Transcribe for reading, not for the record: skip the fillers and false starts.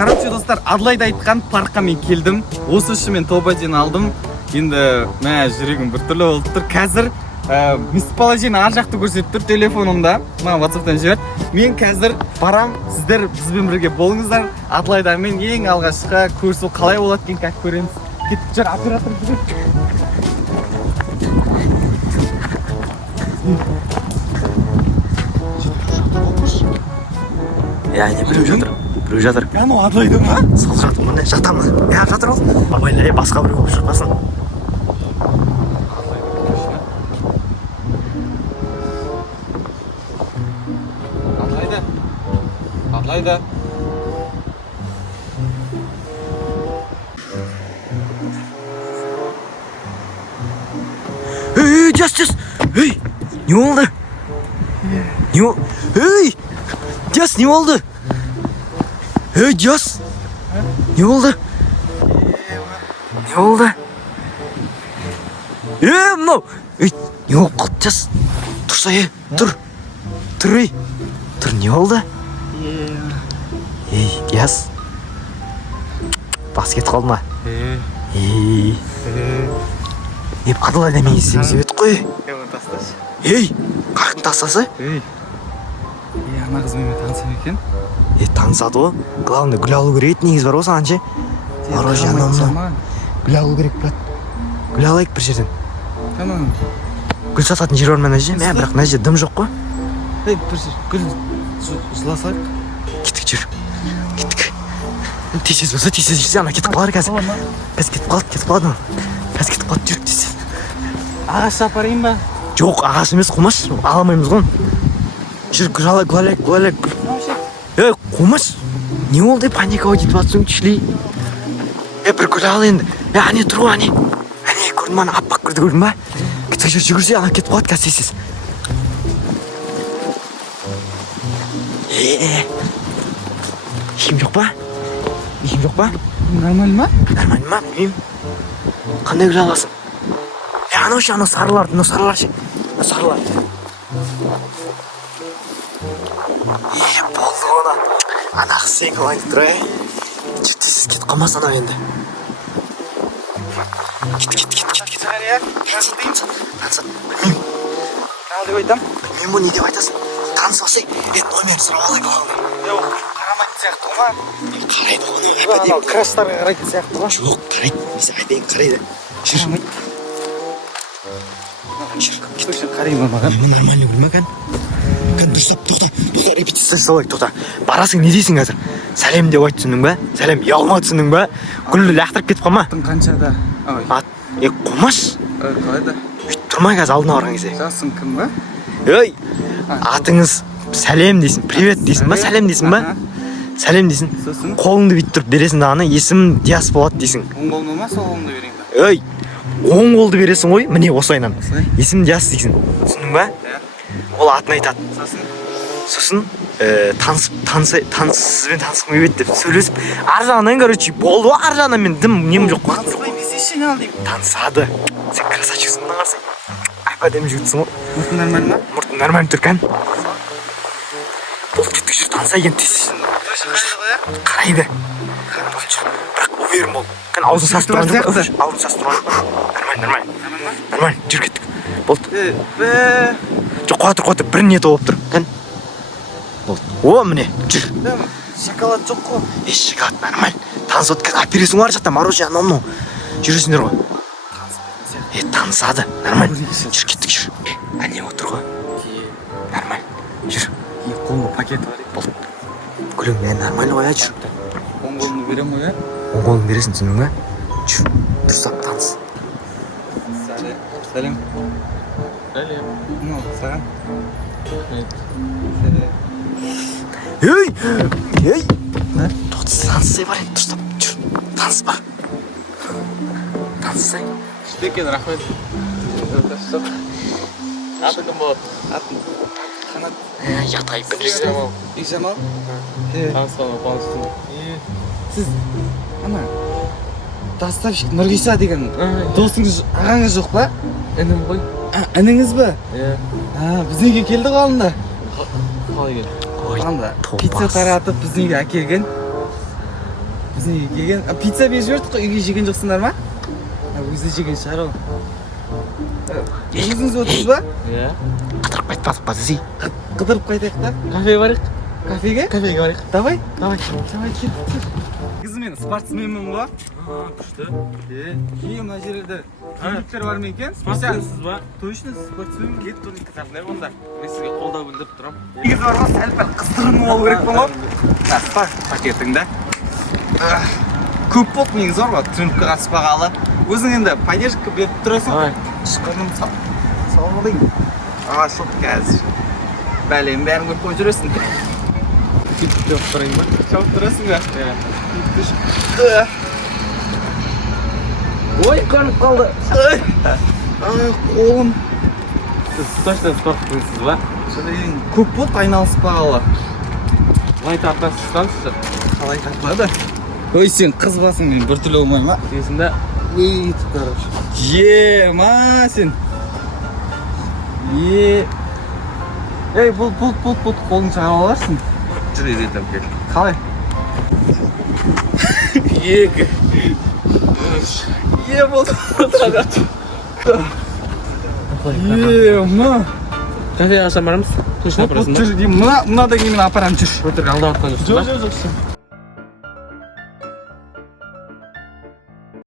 Короче, достар, Адлайда айтқан паркқа мен келдім. Осы үшін мен тобаден алдым. Енді мә жүрегім біртүрлі болып тұр. Қазір местоположение ар жақты көрсетіп тұр телефонымда. Маған WhatsApp-тан жіберді. Мен қазір барам. Сіздер бізбен бірге болыңыздар. Адлайдамен ең алғашқы көрісу қалай болады екен, как көреміз. Кеттік жүр, оператор жүр. не біреу жатыр. Анау Адлайда ма? Сол жатыр міне, жатамыз. Жатыр ол. Абайлар басқа біреу болып шықпасын. Адлайда. Жас. Не болды? Жас, не болды? Жас. Не болды? Мынау. Не болып қалды, жас? Тұрса, тұр, не болды? Жас. Бас кетіп қалды ма? Адлайда мен естеміз ебет қой. Қақын тастасы? Ана қыз менімен танысып екен. Танысады ғой. Главное, гүл алу керек негіз бар ғой саған ше. Мороженое. Гүл алу керек, брат. Гүл алайық бір жерден. Тамам. Гүл сататын жер бар ма мына жерде? Бірақ мына жерде дым жоқ қой. Бір гүл жыласақ. Кеттік жүр. Тез болса тез жүрсе ана кетіп қалар қазір. Қазір кетіп қалады. Жүр тез. Ағаш апарайын ба? Жоқ, ағаш емес, қумаш. Ала алмаймыз ғой. Жүр, гүл алайық. Қумаш. Не болды, паника өтіп жатсың, түшлей. Бір гүл ал енді. Ане тұр ғой, ане. Көрдің ба, ана аппақ гүлді көрдің ба? Кетіп жүгірсе, ана кетіп қалады қазір сесіз. Ешкім жоқ па? Нормально ма? Білмеймін. Қандай гүл аласың? Анау сарылар ше. Сарылар. Болды ona. Ана қыз сен қалайын тұр, Жетсіз кетіп қалмас анау енді. Кет. Танысат. Білмеймін. Ал деп айтам? Білмеймін бұл не деп айтасың? Танысбасай, номерін сұрап алайық оған. Қарамайтын сияқты ма? Қарайды оны. Анау краштарға қарайтын сияқты ма? Жоқ, қарайды. Мен айтайын, қарайды. Жүр. Қарайын маған. Нормально білмеген. Дұрыстап, тоқта, репетиция жасалайық, тоқта. Барасың, не дейсің қазір? Сәлем деп айт, түсіндің ба? Сәлем, ұялма түсіндің ба? Гүлді лақтырып кетіп қалма. Атын қаншада? Қумаш. Қалайда? Өйтіп тұрмай қазір алдына барған кезде. Жасың кім ба? Атыңыз сәлем дейсің, привет дейсің ба? Сәлем дейсің ба? Сәлем дейсің. Қолыңды бүйтіп тұрып бересің дағаны, есім Диас болады дейсің. Оң қолымды ма, сол қолымды берейін ба? Оң қолды бересің ғой, міне осылайынан. Есім Диас дейсің. Түсіндің ба? Ол атын айтады. Сосын сізбен танысқым келеді деп сөйлесіп, ар жағынан, короче, болды ғой, ар жағынан мен нем жоқ қой. Таныспай бесешін ал деймін. Танысады. Сен красавчиксің мына қарсың. Әдемі жігітсің ғой. Мұртың нормально ма? Мұртың нормально тұр кән. Болды, кеттік жүр, танысайын тез. Қарайды. Бірақ уверен бол. Кән аузын сасып тұрған жоқ. Аузын сасып тұрған жоқ. Нормально. Жүр кеттік. Болды. Жоқ, қуатыр. Бір ниет болып тұр. Кән. Болды. Міне, жүр. Шоколад жоқ қой. Шоколад нормально. Танысып өткен әпересің бар жақта, мороженое анау. Жүресіңдер ғой. Танысады. Нормально. Жүр, кеттік жүр. Әне отыр ғой. Нормально. Жүр. Қолымда пакет бар. Болды. Гүлің нормально ғой, жүр. Оң қолымды берем ғой, Оң қолыңды бересің, түсіндің ба? Жүр. Дұрыстап таныс. Сәлем. Саған. Тоқты танысай бар енді, дұрыстап. Жүр. Таныспа. Танысай. Екен, рахмет. Аты кім болады? Атын Қанат. Ятайып білесің. Исамал. Таныстым. Сіз ана доставщик Нұрғиса деген досыңыз, ағаңыз жоқ па? Інім ғой. Ініңіз ба? Біздің келді ғой алында. Қалай келді? Анда пицца таратып біздің әкелген. Біз неге келген? Пицца беріп жібердік қой, үйге жеген жоқсыңдар ма? Өзі жеген шығар ол. Өзіңіз отырсыз ба? Иә. Қыдырып қайтпасып па десей. Қыдырып қайтайық та. Кафеге барайық. Кафеге? Кафеге барайық. Давай. Давай. Кел. Негізі мен спортсменмін ғой. Күшті. Мына жерлерде турниктер бар ма екен? Спортсменсіз ба? Точно спортсмен. Кет турникке тартылайық онда. Мен сізге қолдау білдіріп тұрамын. Негізі бар ғой, сәл-пәл қыздырын болу керек па ғой? Пакетіңді. Көп болды негізі бар ғой, турникке қатыспағалы. Өзің енді поддержка беріп тұрасың. Давай. Шықырным салып алайын. Шоқ қазір. Бәлем бәрін көріп қойып жүресің. Кеттіп деп тұрайын ба? Шауып тұрасың ба? Иә. Ой, қанып қалды. Қолым. Сіз точно спортсменсіз ба? Көп болды айналыспағалы. Қалай тартасыз қансыз? Қалай тартылады? Ой, сен қыз басың, мен біртүрлі болмай ма? Есімді өйтіп короче. Ма сен. Ей, бұл қолың шығарып аларсың. Жүр үйретем кел. Қалай? 2 3 болды. Ма. Кафеге қашан барамыз? Точно апарасың ба? Жүр, мынадан кейін мен апарам, жүр. Өтірік алдап жатқан жоқсың ба? Жоқ.